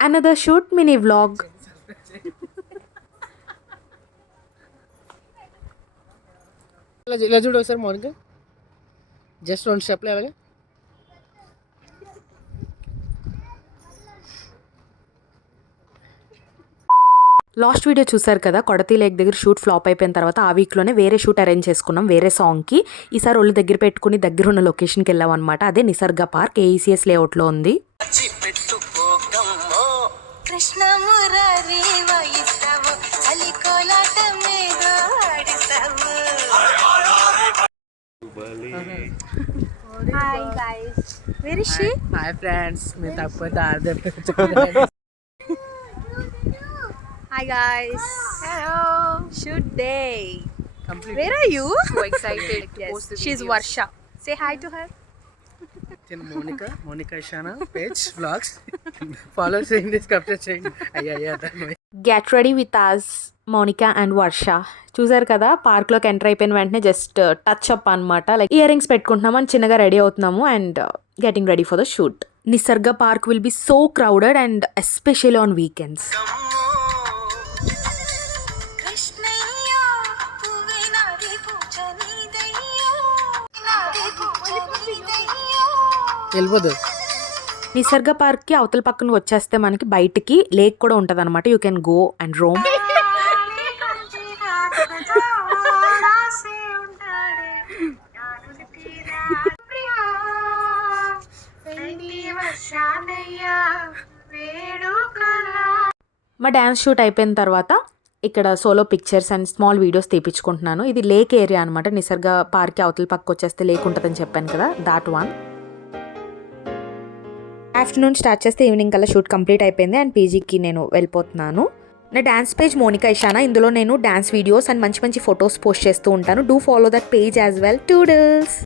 Another shoot mini vlog. ఇలా చూడు ఒకసారి మౌనిక జస్ట్ 2 స్టెప్లు అలాగే లాస్ట్ వీడియో చూసారు కదా, కొడతి లేక్ దగ్గర షూట్ ఫ్లాప్ అయిపోయిన తర్వాత ఆ వీక్లోనే వేరే షూట్ అరేంజ్ చేసుకున్నాం వేరే సాంగ్కి. ఈసారి ఒళ్ళు దగ్గర పెట్టుకుని దగ్గర ఉన్న లొకేషన్కి వెళ్ళాం అనమాట. అదే నిసర్గ పార్క్, ఏఈసిఎస్ లేఅవుట్లో ఉంది. Hi guys. Where is she? Hi friends మీ తప్పైతే order Hi guys. Hello. Shoot day. Complete Where are you? So excited to Yes, post the she's videos. Varsha. Say hi to her. Monika Ishana page vlogs follow చేయండి, subscribe చేయండి. అయ్యా get ready with us Mounika and Varsha. చూసారు కదా, పార్క్లోకి enter అయిపోయిన వెంటనే just touch up అనమాట. Like earrings పెట్టుకుంటున్నాము అని చిన్నగా రెడీ అవుతున్నాము and getting ready for the shoot. Nisarga park will be so crowded and especially on weekends. వెళ్ళిపోదు. నిసర్గ పార్క్కి అవతల పక్కన వచ్చేస్తే మనకి బయటికి లేక్ కూడా ఉంటుంది అనమాట. You can go and roam. మా డ్యాన్స్ షూట్ అయిపోయిన తర్వాత ఇక్కడ solo pictures and small videos తీపించుకుంటున్నాను. ఇది లేక్ ఏరియా అనమాట. నిసర్గ పార్క్కి అవతల పక్క వచ్చేస్తే లేక్ ఉంటుందని చెప్పాను కదా, దాట్ వన్. ఆఫ్టర్నూన్ స్టార్ట్ చేస్తే ఈవినింగ్ కల్లా షూట్ కంప్లీట్ అయిపోయింది అండ్ పీజీకి నేను వెళ్ళిపోతున్నాను. నా డ్యాన్స్ పేజ్ మోనికా ఇషానా. ఇందులో నేను డ్యాన్స్ వీడియోస్ అండ్ మంచి మంచి ఫొటోస్ పోస్ట్ చేస్తూ ఉంటాను. Do follow that page as well. టూడల్స్.